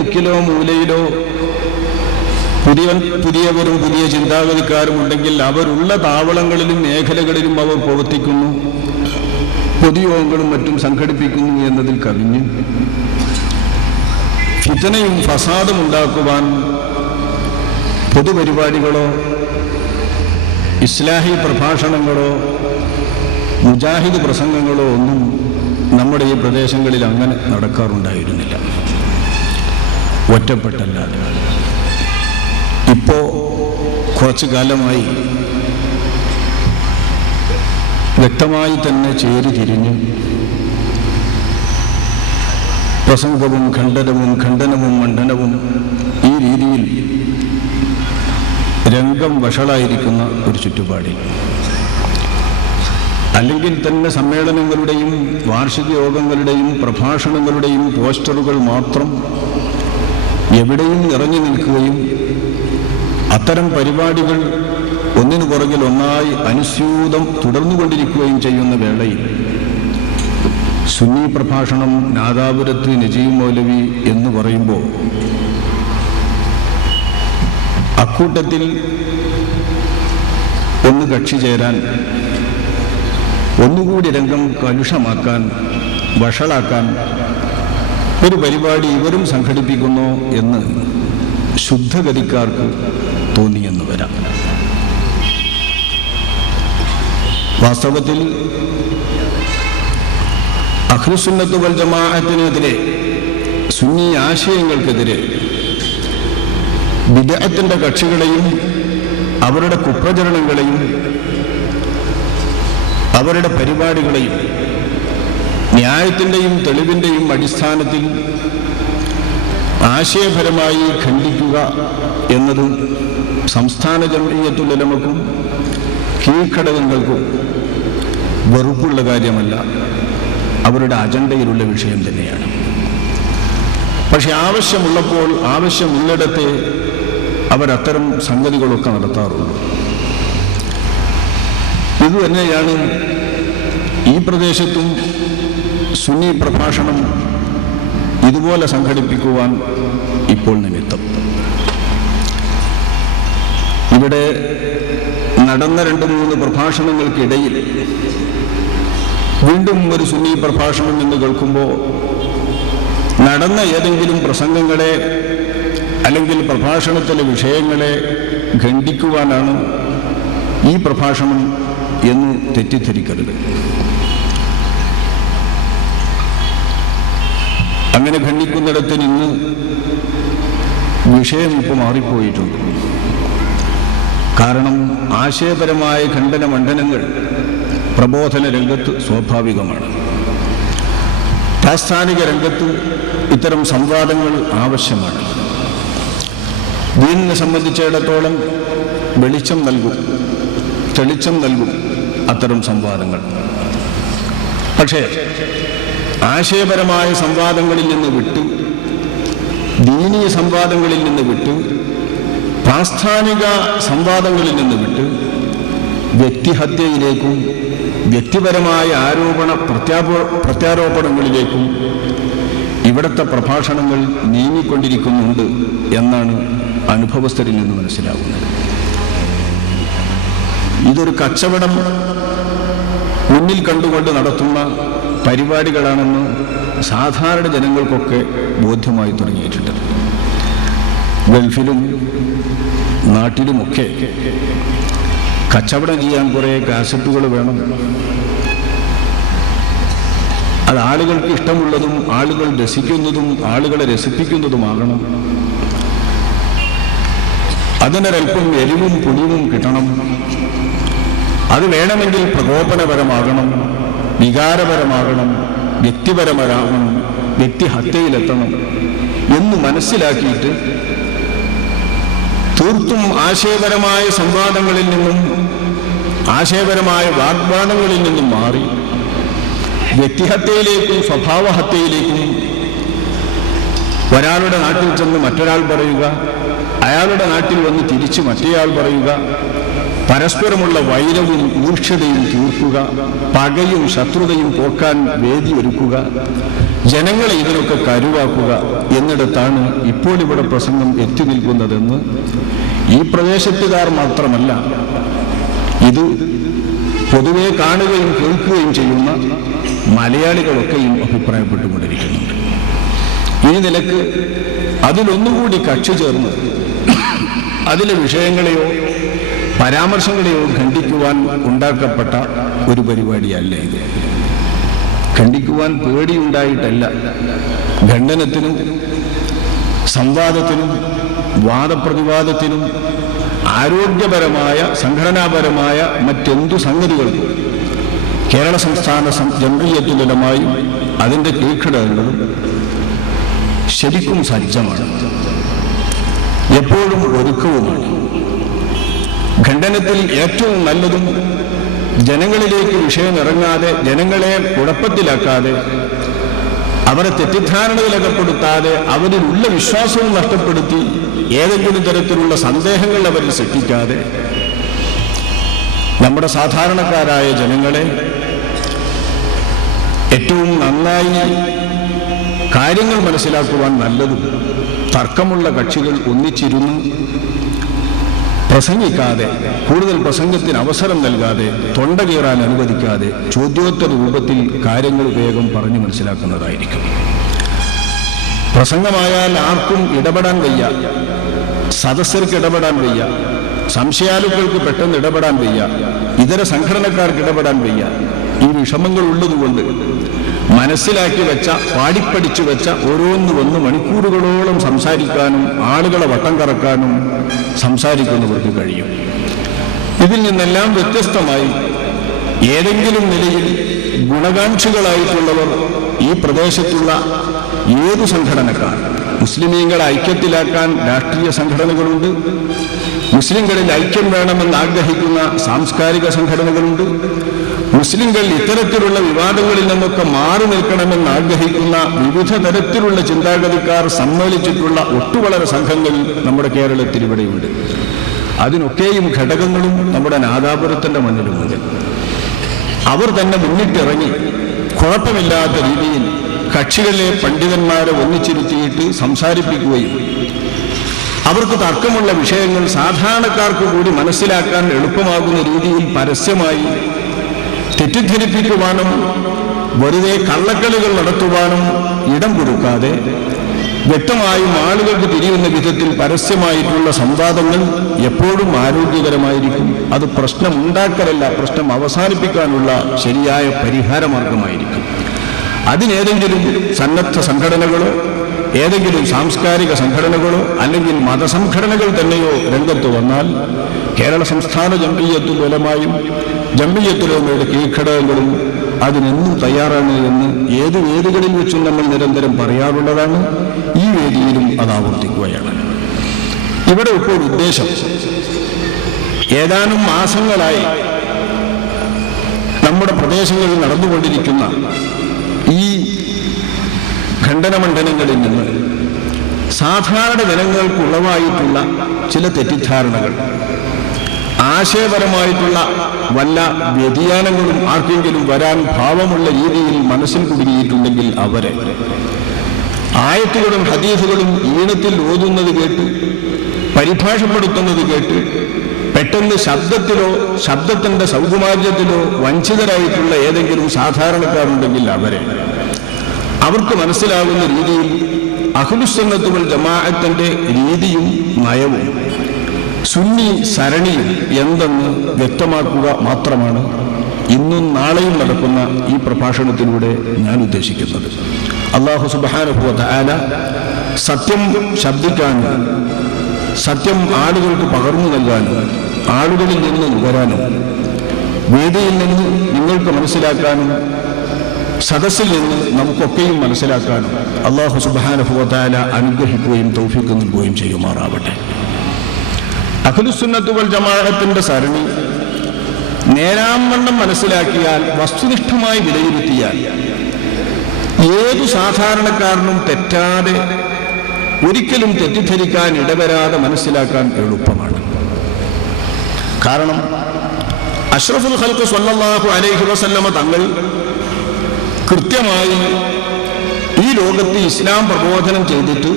മുക്കിലോ മൂലയിലോ പുതിയ പുതിയവരും പുതിയ ചിന്താഗതിക്കാരും ഉണ്ടെങ്കിൽ അവരുള്ള താവളങ്ങളിലും മേഖലകളിലും അവർ പ്രവർത്തിക്കുന്നു. പൊതുയോഗങ്ങളും മറ്റും സംഘടിപ്പിക്കുന്നു എന്നതിൽ കവിഞ്ഞ്. ഫിത്തനയും ഫസാദും ഉണ്ടാക്കുവാൻ പൊതുപരിപാടികളോ ഇസ്ലാഹി പ്രഭാഷണങ്ങളോ മുജാഹിദ് പ്രസംഗങ്ങളോ ഒന്നും നമ്മുടെ ഈ പ്രദേശങ്ങളിൽ അങ്ങനെ നടക്കാറുണ്ടായിരുന്നില്ല. ഒറ്റപ്പെട്ടല്ലാതെ. ഇപ്പോ കുറച്ചു കാലമായി വ്യക്തമായി തന്നെ ചേരി തിരിഞ്ഞ് പ്രസംഗവും ഖണ്ഡനവും ഖണ്ഡനവും മണ്ഡനവും ഈ രീതിയിൽ രംഗം വഷളായിരിക്കുന്ന ഒരു ചുറ്റുപാടിൽ. അല്ലെങ്കിൽ തന്നെ സമ്മേളനങ്ങളുടെയും വാർഷിക യോഗങ്ങളുടെയും പ്രഭാഷണങ്ങളുടെയും പോസ്റ്ററുകൾ മാത്രം എവിടെയും നിറഞ്ഞു നിൽക്കുകയും അത്തരം പരിപാടികൾ ഒന്നിനു പുറകിൽ ഒന്നായി അനുസ്യൂതം തുടർന്നുകൊണ്ടിരിക്കുകയും ചെയ്യുന്ന വേളയിൽ സുന്നി പ്രഭാഷണം നാദാപുരത്ത് നജീബ് മൗലവി എന്ന് പറയുമ്പോൾ അക്കൂട്ടത്തിൽ ഒന്ന് കക്ഷി ചേരാൻ ഒന്നുകൂടി രംഗം കലുഷമാക്കാൻ വഷളാക്കാൻ ഒരു പരിപാടി ഇവരും സംഘടിപ്പിക്കുന്നു എന്ന് ശുദ്ധഗതിക്കാർക്ക് തോന്നിയെന്ന് വരാം. വാസ്തവത്തിൽ അഖ്ലുസുന്നത്ത് വൽ ജമാഅത്തിനെതിരെ സുന്നി ആശയങ്ങൾക്കെതിരെ വിദേഹത്തിന്റെ കക്ഷികളെയും അവരുടെ കുപ്രചരണങ്ങളെയും അവരുടെ പരിപാടികളെയും ന്യായത്തിന്റെയും തെളിവിന്റെയും അടിസ്ഥാനത്തിൽ ആശയപരമായി ഖണ്ഡിക്കുക എന്നത് സംസ്ഥാന ജമീയത്തുലമക്കും കീഴ്ഘടകങ്ങൾക്കും വെറുപ്പുള്ള കാര്യമല്ല. അവരുടെ അജണ്ടയിലുള്ള വിഷയം തന്നെയാണ്. പക്ഷെ ആവശ്യമുള്ളപ്പോൾ ആവശ്യമുള്ളിടത്തെ അവരത്തരം സംഗതികളൊക്കെ നടത്താറുള്ളൂ. ഇതുതന്നെയാണ് ഈ പ്രദേശത്തും സുന്നി പ്രഭാഷണം ഇതുപോലെ സംഘടിപ്പിക്കുവാൻ ഇപ്പോൾ നിമിത്തം. ഇവിടെ നടന്ന രണ്ട് മൂന്ന് പ്രഭാഷണങ്ങൾക്കിടയിൽ വീണ്ടും ഒരു സുന്നി പ്രഭാഷണം എന്ന് കേൾക്കുമ്പോൾ നടന്ന ഏതെങ്കിലും പ്രസംഗങ്ങളെ അല്ലെങ്കിൽ പ്രഭാഷണത്തിലെ വിഷയങ്ങളെ ഖണ്ഡിക്കുവാനാണ് ഈ പ്രഭാഷണം എന്ന് തെറ്റിദ്ധരിക്കരുത്. അങ്ങനെ ഖണ്ഡിക്കുന്നിടത്ത് നിന്ന് വിഷയം ഇപ്പോൾ മാറിപ്പോയിട്ടുണ്ട്. കാരണം ആശയപരമായ ഖണ്ഡന മണ്ഡലങ്ങൾ പ്രബോധന രംഗത്ത് സ്വാഭാവികമാണ്. പ്രാസ്ഥാനിക രംഗത്ത് ഇത്തരം സംവാദങ്ങൾ ആവശ്യമാണ്. ദീനിനെ സംബന്ധിച്ചിടത്തോളം വെളിച്ചം നൽകും തെളിച്ചം നൽകും അത്തരം സംവാദങ്ങൾ. പക്ഷേ ആശയപരമായ സംവാദങ്ങളിൽ നിന്ന് വിട്ടു ദീനീയ സംവാദങ്ങളിൽ നിന്ന് വിട്ടു പ്രാസ്ഥാനിക സംവാദങ്ങളിൽ നിന്ന് വിട്ട് വ്യക്തിഹത്യയിലേക്കും വ്യക്തിപരമായ ആരോപണ പ്രത്യാപോ പ്രത്യാരോപണങ്ങളിലേക്കും ഇവിടുത്തെ പ്രഭാഷണങ്ങൾ നീങ്ങിക്കൊണ്ടിരിക്കുന്നുണ്ട് എന്നാണ് അനുഭവസ്ഥരിൽ നിന്ന് മനസ്സിലാകുന്നത് ഇതൊരു കച്ചവടം മുന്നിൽ കണ്ടുകൊണ്ട് നടത്തുന്ന പരിപാടികളാണെന്ന് സാധാരണ ജനങ്ങൾക്കൊക്കെ ബോധ്യമായി തുടങ്ങിയിട്ടുണ്ട്. ഗൾഫിലും നാട്ടിലുമൊക്കെ കച്ചവടം ചെയ്യാൻ കുറേ കാസറ്റുകൾ വേണം. അത് ആളുകൾക്ക് ഇഷ്ടമുള്ളതും ആളുകൾ രസിക്കുന്നതും ആളുകളെ രസിപ്പിക്കുന്നതുമാകണം. അതിനൊരൽപ്പം എരിവും പുളിവും കിട്ടണം. അത് വേണമെങ്കിൽ പ്രകോപനപരമാകണം വികാരപരമാകണം വ്യക്തിപരമാകണം വ്യക്തിഹത്യയിലെത്തണം എന്ന് മനസ്സിലാക്കിയിട്ട് തീർത്തും ആശയപരമായ സംവാദങ്ങളിൽ നിന്നും ആശയപരമായ വാഗ്വാദങ്ങളിൽ നിന്നും മാറി വ്യക്തിഹത്യയിലേക്കും സ്വഭാവഹത്യയിലേക്കും ഒരാളുടെ നാട്ടിൽ ചെന്ന് മറ്റൊരാൾ പറയുക അയാളുടെ നാട്ടിൽ വന്ന് തിരിച്ച് മറ്റേയാൾ പറയുക പരസ്പരമുള്ള വൈരവും ഊർക്ഷതയും തീർക്കുക പകയും ശത്രുതയും പോക്കാൻ വേദി ഒരുക്കുക ജനങ്ങളെ ഇതിനൊക്കെ കരുവാക്കുക എന്നിടത്താണ് ഇപ്പോൾ ഇവിടെ പ്രസംഗം എത്തി നിൽക്കുന്നതെന്ന് ഈ പ്രദേശത്തുകാർ മാത്രമല്ല ഇത് പൊതുവെ കാണുകയും കേൾക്കുകയും ചെയ്യുന്ന മലയാളികളൊക്കെയും അഭിപ്രായപ്പെട്ടുകൊണ്ടിരിക്കുന്നുണ്ട്. ഈ നിലയ്ക്ക് അതിലൊന്നുകൂടി കക്ഷി ചേർന്ന് അതിലെ വിഷയങ്ങളെയോ പരാമർശങ്ങളെയോ ഖണ്ഡിക്കുവാൻ ഉണ്ടാക്കപ്പെട്ട ഒരു പരിപാടിയല്ല ഇത്. ഖണ്ഡിക്കുവാൻ പേടിയുണ്ടായിട്ടല്ല. ഖണ്ഡനത്തിനും സംവാദത്തിനും വാദപ്രതിവാദത്തിനും ആരോഗ്യപരമായ സംഘടനാപരമായ മറ്റെന്തു സംഗതികൾക്കും കേരള സംസ്ഥാന ജംഗീയത്തിനിടമായും അതിന്റെ കീഴ്ഘടകങ്ങളും ശരിക്കും സജ്ജമാണ്. എപ്പോഴും ഒരുക്കവുമാണ്. ഖണ്ഡനത്തിൽ ഏറ്റവും നല്ലതും ജനങ്ങളിലേക്ക് വിഷയം ഇറങ്ങാതെ ജനങ്ങളെ കുഴപ്പത്തിലാക്കാതെ അവരെ തെറ്റിദ്ധാരണയിലകപ്പെടുത്താതെ അവരിലുള്ള വിശ്വാസവും നഷ്ടപ്പെടുത്തി ഏതെങ്കിലും തരത്തിലുള്ള സന്ദേഹങ്ങൾ അവരിൽ സൃഷ്ടിക്കാതെ നമ്മുടെ സാധാരണക്കാരായ ജനങ്ങളെ ഏറ്റവും നന്നായി കാര്യങ്ങൾ മനസ്സിലാക്കുവാൻ നല്ലതും തർക്കമുള്ള കക്ഷികൾ ഒന്നിച്ചിരുന്ന്. പ്രസംഗിക്കാതെ കൂടുതൽ പ്രസംഗത്തിന് അവസരം നൽകാതെ തൊണ്ട കീറാൻ അനുവദിക്കാതെ ചോദ്യോത്തര രൂപത്തിൽ കാര്യങ്ങൾ വേഗം പറഞ്ഞു മനസ്സിലാക്കുന്നതായിരിക്കും. പ്രസംഗമായാൽ ആർക്കും ഇടപെടാൻ വയ്യ. സദസ്യർക്ക് ഇടപെടാൻ വയ്യ. സംശയാലുക്കൾക്ക് പെട്ടെന്ന് ഇടപെടാൻ വയ്യ. ഇതര സംഘടനക്കാർക്ക് ഇടപെടാൻ വയ്യ. ഈ വിഷമങ്ങൾ ഉള്ളതുകൊണ്ട് മനസ്സിലാക്കി വെച്ച പാടിപ്പടിച്ചു വെച്ച ഓരോന്ന് വന്ന് മണിക്കൂറുകളോളം സംസാരിക്കാനും ആളുകളെ വട്ടം കറക്കാനും സംസാരിക്കുന്നവർക്ക് കഴിയും. ഇതിൽ നിന്നെല്ലാം വ്യത്യസ്തമായി ഏതെങ്കിലും നിലയിൽ ഗുണകാംക്ഷികളായിട്ടുള്ളവർ ഈ പ്രദേശത്തുള്ള ഏതു സംഘടനക്കാർ? മുസ്ലിമീങ്ങളെ ഐക്യത്തിലാക്കാൻ രാഷ്ട്രീയ സംഘടനകളുണ്ട്. മുസ്ലിങ്ങളിൽ ഐക്യം വേണമെന്ന് ആഗ്രഹിക്കുന്ന സാംസ്കാരിക സംഘടനകളുണ്ട്. മുസ്ലിങ്ങൾ ഇത്തരത്തിലുള്ള വിവാദങ്ങളിൽ നിന്നൊക്കെ മാറി നിൽക്കണമെന്ന് ആഗ്രഹിക്കുന്ന വിവിധ തരത്തിലുള്ള ചിന്താഗതിക്കാർ സമ്മേളിച്ചിട്ടുള്ള ഒട്ടുവളരെ സംഘങ്ങൾ നമ്മുടെ കേരളത്തിൽ ഇവിടെയുണ്ട്. അതിനൊക്കെയും ഘടകങ്ങളും നമ്മുടെ നാദാപുരത്തിന്റെ മണ്ണിലുമുണ്ട്. അവർ തന്നെ മുന്നിട്ടിറങ്ങി കുഴപ്പമില്ലാത്ത രീതിയിൽ കക്ഷികളിലെ പണ്ഡിതന്മാരെ ഒന്നിച്ചിരുത്തിയിട്ട് സംസാരിപ്പിക്കുകയും അവർക്ക് തർക്കമുള്ള വിഷയങ്ങൾ സാധാരണക്കാർക്ക് കൂടി മനസ്സിലാക്കാൻ എളുപ്പമാകുന്ന രീതിയിൽ പരസ്യമായി തെറ്റിദ്ധരിപ്പിക്കുവാനും വെറുതെ കള്ളക്കളികൾ നടത്തുവാനും ഇടം കൊടുക്കാതെ വ്യക്തമായും ആളുകൾക്ക് തിരിയുന്ന വിധത്തിൽ പരസ്യമായിട്ടുള്ള സംവാദങ്ങൾ എപ്പോഴും ആരോഗ്യകരമായിരിക്കും. അത് പ്രശ്നം ഉണ്ടാക്കലല്ല പ്രശ്നം അവസാനിപ്പിക്കാനുള്ള ശരിയായ പരിഹാരമാർഗമായിരിക്കും. അതിനേതെങ്കിലും സന്നദ്ധ സംഘടനകളോ ഏതെങ്കിലും സാംസ്കാരിക സംഘടനകളോ അല്ലെങ്കിൽ മതസംഘടനകൾ തന്നെയോ രംഗത്ത് വന്നാൽ കേരള സംസ്ഥാന ജംഇയ്യത്തുൽ മൂലമായും ജംഇയ്യത്തുൽ ഉലമയുടെ കീഴ്ഘടകങ്ങളും അതിനെന്നും തയ്യാറാണ് എന്ന് ഏത് വേദികളിൽ വെച്ചും നമ്മൾ നിരന്തരം പറയാറുള്ളതാണ്. ഈ വേദിയിലും അത് ആവർത്തിക്കുകയാണ്. ഇവിടെ ഇപ്പോൾ ഉദ്ദേശം ഏതാനും മാസങ്ങളായി നമ്മുടെ പ്രദേശങ്ങളിൽ നടന്നുകൊണ്ടിരിക്കുന്ന ഖണ്ഡനമണ്ഡലങ്ങളിൽ നിന്ന് സാധാരണ ജനങ്ങൾക്കുള്ളവായിട്ടുള്ള ചില തെറ്റിദ്ധാരണകൾ. ആശയപരമായിട്ടുള്ള വല്ല വ്യതിയാനങ്ങളും ആർക്കെങ്കിലും വരാൻ ഭാവമുള്ള രീതിയിൽ മനസ്സിൽ കുടുങ്ങിയിട്ടുണ്ടെങ്കിൽ അവരെ. ആയത്തുകളും ഹദീസുകളും ഈണത്തിൽ ഓതുന്നത് കേട്ട് പരിഭാഷപ്പെടുത്തുന്നത് കേട്ട് പെട്ടെന്ന് ശബ്ദത്തിലോ ശബ്ദത്തിന്റെ സൗകുമാര്യത്തിലോ വഞ്ചിതരായിട്ടുള്ള ഏതെങ്കിലും സാധാരണക്കാരുണ്ടെങ്കിൽ അവരെ. അവർക്ക് മനസ്സിലാകുന്ന രീതിയിൽ അഹുലുസന്നത്തുകൾ ജമാഅത്തിന്റെ രീതിയും നയവും സുന്നി സരണിയും എന്തെന്ന് വ്യക്തമാക്കുക മാത്രമാണ് ഇന്നും നാളെയും നടക്കുന്ന ഈ പ്രഭാഷണത്തിലൂടെ ഞാൻ ഉദ്ദേശിക്കുന്നത്. അള്ളാഹു സുബാനുഭവത്ത സത്യം ശബ്ദിക്കാനും സത്യം ആളുകൾക്ക് പകർന്നു നൽകാനും ആളുകളിൽ നിന്ന് നുകരാനും വേദിയിൽ നിന്ന് നിങ്ങൾക്ക് മനസ്സിലാക്കാനും സദസ്സിൽ നിന്ന് നമുക്കൊക്കെയും മനസ്സിലാക്കാനും അള്ളാഹു സുബാനുഭവത്താല അനുഗ്രഹിക്കുകയും തൗഫീക്ക് നൽകുകയും ചെയ്യുമാറാവട്ടെ. അഖിലുസുന്നത്തുകൾ ജമാഅത്തിന്റെ സരണി നേരാംവണ്ണം മനസ്സിലാക്കിയാൽ വസ്തുനിഷ്ഠമായി വിലയിരുത്തിയാൽ ഏതു സാധാരണക്കാരനും തെറ്റാതെ ഒരിക്കലും തെറ്റിദ്ധരിക്കാൻ ഇടവരാതെ മനസ്സിലാക്കാൻ എളുപ്പമാണ്. കാരണം അഷ്റഫുൽ ഖൽക്ക് സ്വല്ലല്ലാഹു അലൈഹി വസല്ലമ തങ്ങൾ കൃത്യമായി ഈ ലോകത്ത് ഇസ്ലാം പ്രബോധനം ചെയ്തിട്ട്